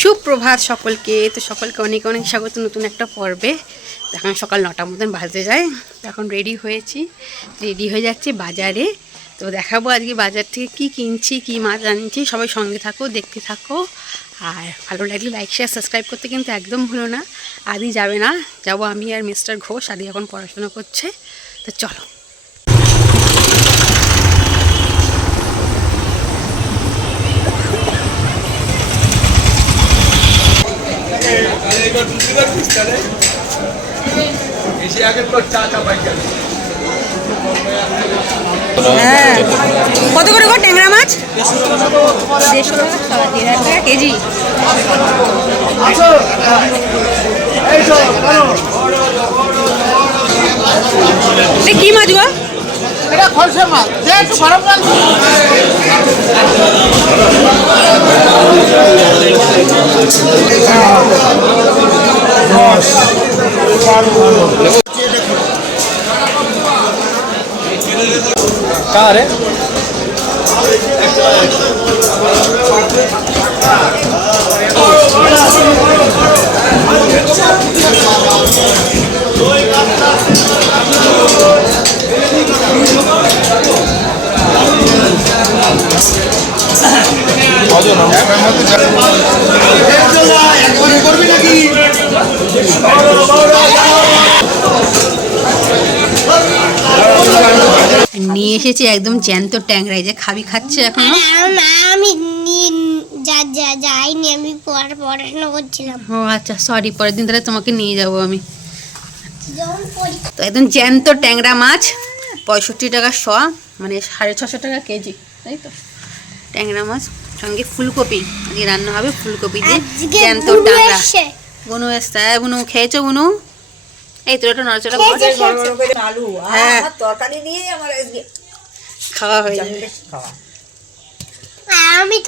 সুপ্রভাত সকলকে। তো সকলকে অনেক অনেক স্বাগত নতুন একটা পর্বে। এখন সকাল নটার মতন বাজতে যায়। এখন রেডি হয়েছি। রেডি হয়ে যাচ্ছে বাজারে। তো দেখাবো আজকে বাজার থেকে কি কিনছি, কি মাছ আনছি। সবাই সঙ্গে থাকো, দেখতে থাকো। আর ভালো লাগলে লাইক শেয়ার সাবস্ক্রাইব করতে কিন্তু একদম ভুলো না। আদি যাবে না। যাব আমি আর মিস্টার ঘোষ। আদি এখন পড়াশোনা করছে। তো চলো। এসে আগের পর চা চা পাই গেল। হ্যাঁ। কত করে গো ট্যাংরা মাছ? দেড়শো টাকা তিন হাজার টাকা কেজি। কি মাছ গো? এটা খলসে মাছ। যে একটু গরম জল का रे নিয়ে এসেছি একদম জ্যান্ত ট্যাংরাই যে খাবি খাচ্ছে এখন? আমি যাইনি আমি পড়া পড়াশোনা করছিলাম। ও আচ্ছা সরি পরের দিন তাহলে তোমাকে নিয়ে যাব আমি। তো একদম জ্যান্ত ট্যাংরা মাছ পঁয়ষট্টি টাকা শ মানে সাড়ে ছশো টাকা কেজি তাই তো? ট্যাংরা মাছ সঙ্গে ফুলকপি আজকে রান্না হবে ফুলকপি দিয়ে জ্যান্ত ট্যাংরা। বুনু এসছে হ্যাঁ বুনু খেয়েছো বুনু? এই তো একটা নড়াচড়া। আলু হ্যাঁ। তরকারি দিয়ে আমার আজকে খাওয়া হয়ে যাবে খাওয়া আমি তো